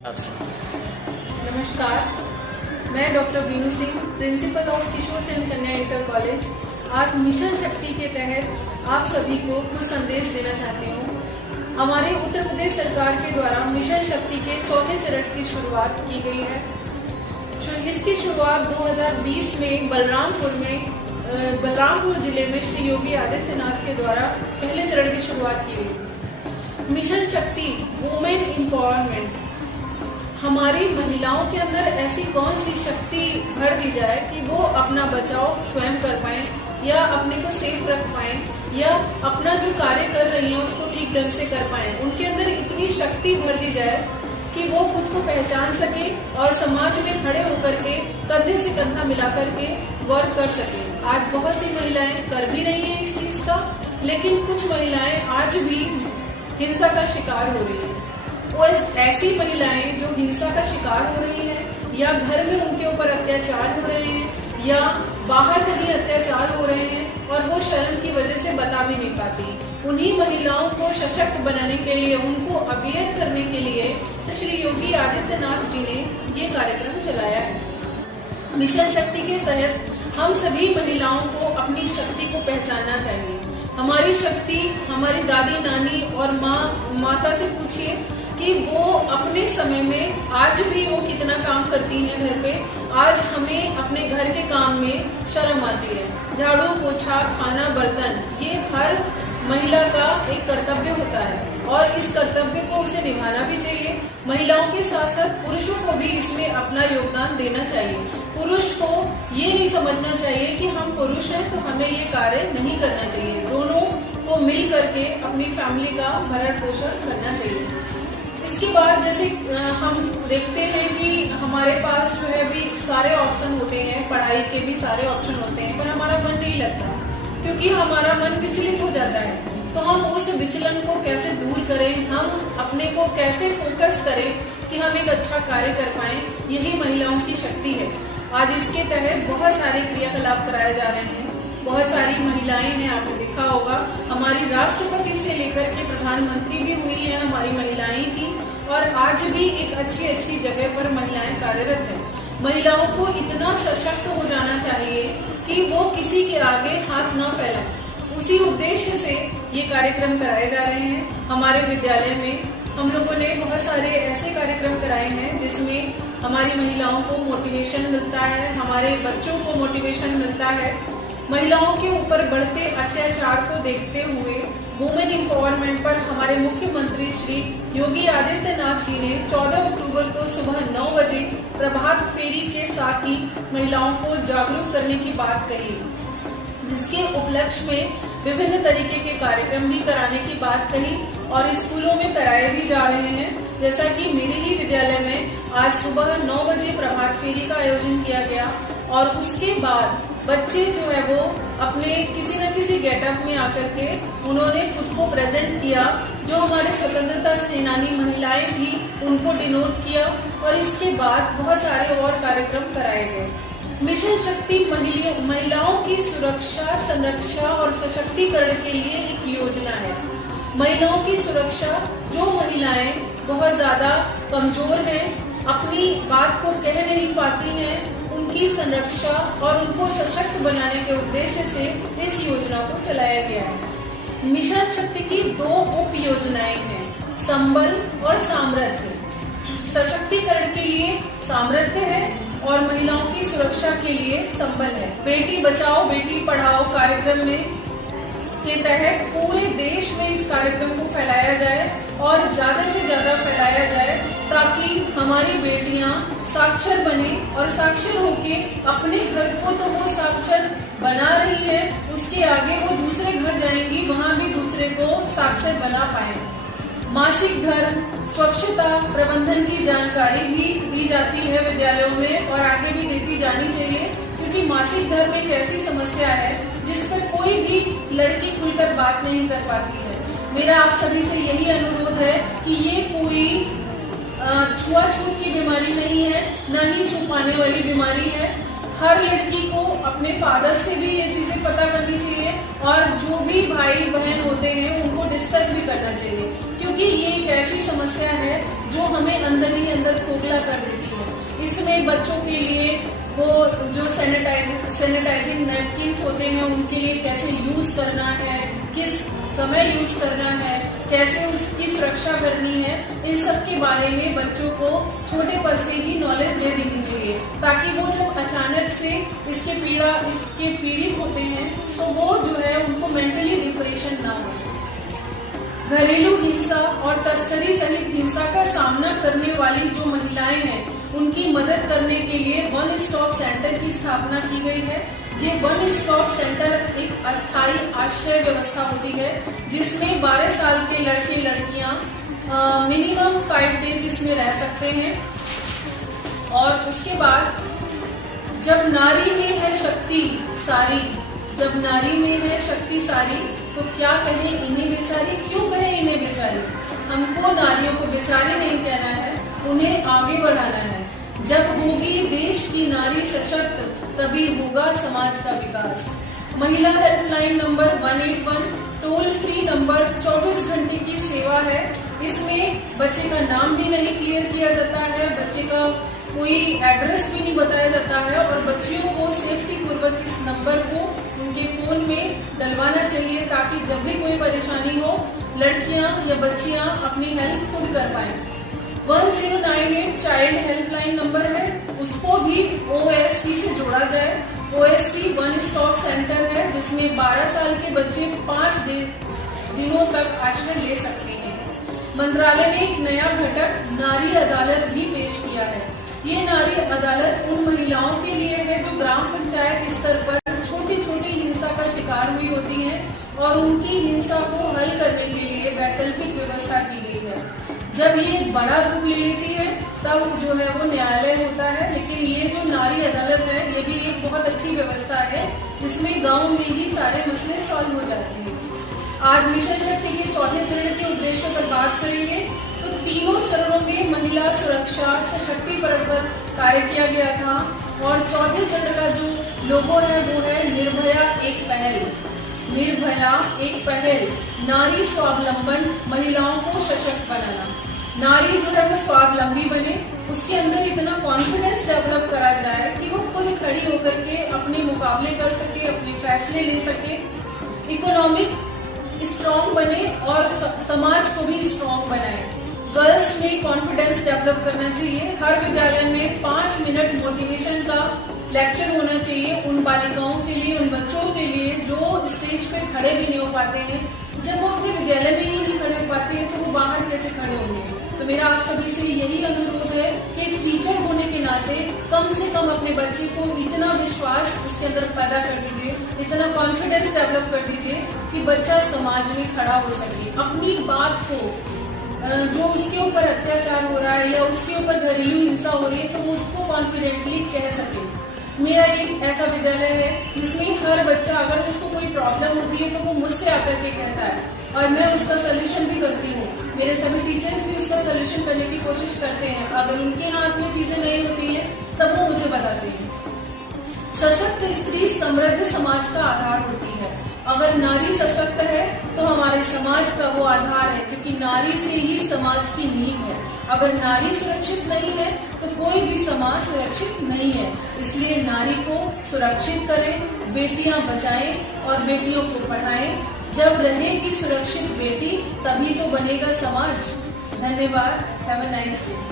नमस्कार, मैं doctor Binu Singh, principal of Kishore Chand Kanya inter college, आज मिशन शक्ति के तहत आप सभी को कुछ संदेश देना चाहती हूँ। हमारे उत्तर प्रदेश सरकार के द्वारा मिशन शक्ति के चौथे चरण की शुरुआत की गई है। इसकी शुरुआत 2020 में बलरामपुर जिले में श्री योगी आदित्यनाथ के द्वारा पहले चरण की शुरुआत की गई। मिशन शक्ति वुमेन एम्पावरमेंट, हमारी महिलाओं के अंदर ऐसी कौन सी शक्ति भर दी जाए कि वो अपना बचाव स्वयं कर पाए या अपने को सेफ रख पाए या अपना जो कार्य कर रही है उसको ठीक ढंग से कर पाए। उनके अंदर इतनी शक्ति भर दी जाए कि वो खुद को पहचान सके और समाज में खड़े होकर के कंधे से कंधा मिला करके वर्क कर सके। आज बहुत सी महिलाएं कर भी रही हैं इस चीज का, लेकिन कुछ महिलाएं आज भी हिंसा का शिकार हो रही है। वो ऐसी महिलाएं जो हिंसा का शिकार हो रही हैं या घर में उनके ऊपर अत्याचार हो रहे हैं या बाहर कहीं अत्याचार हो रहे हैं और वो शर्म की वजह से बता भी नहीं पाती, उन्हीं महिलाओं को सशक्त बनाने के लिए, उनको अवेयर करने के लिए श्री योगी आदित्यनाथ जी ने ये कार्यक्रम चलाया है। मिशन शक्ति के तहत हम सभी महिलाओं को अपनी शक्ति को पहचानना चाहिए। हमारी शक्ति, हमारी दादी नानी और माता से पूछिए कि वो अपने समय में आज भी वो कितना काम करती हैं घर पे। आज हमें अपने घर के काम में शर्म आती है। झाड़ू, पोछा, खाना, बर्तन, ये हर महिला का एक कर्तव्य होता है और इस कर्तव्य को उसे निभाना भी चाहिए। महिलाओं के साथ साथ पुरुषों को भी इसमें अपना योगदान देना चाहिए। पुरुष को ये नहीं समझना चाहिए कि हम पुरुष हैं तो हमें ये कार्य नहीं करना चाहिए। दोनों को मिल करके अपनी फैमिली का भरण पोषण करना चाहिए। इसके बाद जैसे हम देखते हैं कि हमारे पास जो है भी सारे ऑप्शन होते हैं, पढ़ाई के भी सारे ऑप्शन होते हैं, पर हमारा मन नहीं लगता क्योंकि हमारा मन विचलित हो जाता है। तो हम उस विचलन को कैसे दूर करें, हम अपने को कैसे फोकस करें कि हम एक अच्छा कार्य कर पाए, यही महिलाओं की शक्ति है। आज इसके तहत बहुत सारे क्रियाकलाप कराए जा रहे हैं। बहुत सारी महिलाएं हैं, आपने देखा होगा, हमारी राष्ट्रपति से लेकर के प्रधानमंत्री भी हुई हैं हमारी महिलाएं थी और आज भी एक अच्छी जगह पर महिलाएं कार्यरत हैं। महिलाओं को इतना सशक्त हो जाना चाहिए कि वो किसी के आगे हाथ ना फैलाएं। उसी उद्देश्य से ये कार्यक्रम कराए जा रहे हैं। हमारे विद्यालय में हम लोगों ने बहुत सारे ऐसे कार्यक्रम कराए हैं जिसमें हमारी महिलाओं को मोटिवेशन मिलता है, हमारे बच्चों को मोटिवेशन मिलता है। महिलाओं के ऊपर बढ़ते अत्याचार को देखते हुए वुमेन एम्पावरमेंट पर हमारे मुख्यमंत्री श्री योगी आदित्यनाथ जी ने 14 अक्टूबर को सुबह 9 बजे प्रभात फेरी के साथ ही महिलाओं को जागरूक करने की बात कही, जिसके उपलक्ष्य में विभिन्न तरीके के कार्यक्रम भी कराने की बात कही और स्कूलों में कराए भी जा रहे हैं। जैसा कि मेरे ही विद्यालय में आज सुबह 9 बजे प्रभात फेरी का आयोजन किया गया और उसके बाद बच्चे जो है वो अपने किसी न किसी गेटअप में आकर के उन्होंने खुद को प्रेजेंट किया। जो हमारे स्वतंत्रता सेनानी महिलाएं थी उनको डिनोट किया और इसके बाद बहुत सारे और कार्यक्रम कराए गए। मिशन शक्ति महिलाओं की सुरक्षा, संरक्षा और सशक्तिकरण के लिए एक योजना है। महिलाओं की सुरक्षा, जो महिलाएं बहुत ज्यादा कमजोर हैं, अपनी बात को कह नहीं पाती हैं, उनकी संरक्षा और उनको सशक्त बनाने के उद्देश्य से इस योजना को चलाया गया है। मिशन शक्ति की 2 उप योजनाएं हैं, संबल और सामर्थ्य। सशक्तिकरण के लिए सामर्थ्य है और महिलाओं की सुरक्षा के लिए संबल है। बेटी बचाओ बेटी पढ़ाओ कार्यक्रम में के तहत पूरे देश में इस कार्यक्रम को फैलाया जाए और ज्यादा से ज्यादा फैलाया जाए ताकि हमारी बेटियां साक्षर बने और साक्षर होके अपने घर को तो वो साक्षर बना रही है, उसके आगे वो दूसरे घर जाएंगी, वहां भी दूसरे को साक्षर बना पाए। मासिक धर्म, स्वच्छता प्रबंधन की जानकारी भी दी जाती है विद्यालयों में और आगे भी देती जानी चाहिए, क्योंकि मासिक धर्म एक ऐसी समस्या है जिस पर कोई भी लड़की खुलकर बात नहीं कर पाती है। मेरा आप सभी से यही अनुरोध है कि ये कोई छुआछूत की बीमारी नहीं है, न ही छुपाने वाली बीमारी है। हर लड़की को अपने फादर से भी ये चीजें पता करनी चाहिए और जो भी भाई बहन होते हैं उनको डिस्कस भी करना चाहिए, क्योंकि ये एक ऐसी समस्या है जो हमें अंदर ही अंदर हैं उनके लिए कैसे यूज करना है, किस समय यूज करना है, कैसे उसकी सुरक्षा करनी है, इन सब के बारे में बच्चों को छोटे पर से ही नॉलेज दे देनी चाहिए, ताकि वो जब अचानक से इसके पीड़ित होते हैं तो वो जो है उनको मेंटली डिप्रेशन ना हो। घरेलू हिंसा और तस्करी सहित हिंसा का सामना करने वाली जो महिलाएं हैं उनकी मदद करने के लिए वन स्टॉप सेंटर की स्थापना की गई है। ये वन स्टॉप सेंटर एक अस्थायी आश्रय व्यवस्था होती है जिसमें 12 साल के लड़के लड़कियां मिनिमम 5 डेज इसमें रह सकते हैं। और उसके बाद जब नारी में है शक्ति सारी, जब नारी में है शक्ति सारी, तो क्या कहें इन्हें बेचारी, क्यों कहें इन्हें बेचारी। हमको नारियों को बेचारी नहीं कहना है, उन्हें आगे बढ़ाना है। जब होगी देश की नारी सशक्त तभी होगा समाज का विकास। महिला helpline number 181 toll free number 24 घंटे की सेवा है। इसमें बच्चे का नाम भी नहीं क्लियर किया जाता है, बच्चे का कोई एड्रेस भी नहीं बताया जाता है, और बच्चियों को सेफ्टी पूर्वक इस नंबर को उनके फोन में डलवाना चाहिए ताकि जब भी कोई परेशानी हो लड़कियां या बच्चियां अपनी हेल्प खुद कर पाए। 1098 चाइल्ड हेल्पलाइन नंबर है, उसको भी OSC से जोड़ा जाए। OSC वन स्टॉप सेंटर है जिसमें 12 साल के बच्चे 5 दिनों तक आश्रय ले सकते हैं। मंत्रालय ने एक नया घटक नारी अदालत भी पेश किया है। ये नारी अदालत उन महिलाओं के लिए है जो ग्राम पंचायत स्तर पर छोटी छोटी हिंसा का शिकार हुई होती हैं और उनकी हिंसा को हल करने के लिए वैकल्पिक व्यवस्था की गई है। जब ये एक बड़ा रूप ले लेती है तब जो है वो न्यायालय होता है, लेकिन ये जो नारी अदालत है ये भी एक बहुत अच्छी व्यवस्था है जिसमें गांव में ही सारे मसले सॉल्व हो जाते हैं। आज मिशन शक्ति के चौथे चरण के उद्देश्यों पर बात करेंगे। तो तीनों चरणों में महिला सुरक्षा सशक्तिकरण पर कार्य किया गया था और चौथे चरण का जो लोगो है वो है निर्भया एक पहल। निर्भया एक पहल, नारी स्वावलंबन, महिलाओं को सशक्त बनाना। नारी जो है वो स्वावलंबी बने, उसके अंदर इतना कॉन्फिडेंस डेवलप करा जाए कि वो खुद खड़ी होकर के अपने मुकाबले कर सके, अपने फैसले ले सके, इकोनॉमिक स्ट्रॉन्ग बने और समाज को भी स्ट्रॉन्ग बनाए। गर्ल्स में कॉन्फिडेंस डेवलप करना चाहिए। हर विद्यालय में 5 मिनट मोटिवेशन का लेक्चर होना चाहिए उन बालिकाओं के लिए, उन बच्चों के लिए जो स्टेज पे खड़े भी नहीं हो पाते हैं। जब वो अपने विद्यालय में ही नहीं खड़े हो पाते हैं तो वो बाहर कैसे खड़े होंगे। तो मेरा आप सभी से यही अनुरोध है कि एक टीचर होने के नाते कम से कम अपने बच्चे को इतना विश्वास उसके अंदर पैदा कर दीजिए, इतना कॉन्फिडेंस डेवलप कर दीजिए कि बच्चा समाज में खड़ा हो सके, अपनी बात को जो उसके ऊपर अत्याचार हो रहा है या उसके ऊपर घरेलू हिंसा हो रही है तो वो उसको कॉन्फिडेंटली कह सके। मेरा एक ऐसा विद्यालय है जिसमें हर बच्चा अगर उसको कोई प्रॉब्लम होती है तो वो मुझसे आकर के कहता है और मैं उसका सोल्यूशन भी करती हूँ। मेरे सभी टीचर्स भी उसका सोल्यूशन करने की कोशिश करते हैं। अगर उनके हाथ में चीजें नहीं होती है तब वो मुझे बताते हैं। सशक्त स्त्री समृद्ध समाज का आधार होती है। अगर नारी सशक्त है तो हमारे समाज का वो आधार है, क्योंकि नारी से ही समाज की नींव है। अगर नारी सुरक्षित नहीं है तो कोई भी समाज सुरक्षित नहीं है। इसलिए नारी को सुरक्षित करें, बेटियां बचाएं और बेटियों को पढ़ाएं। जब रहेगी सुरक्षित बेटी तभी तो बनेगा समाज। धन्यवाद। Have a nice day.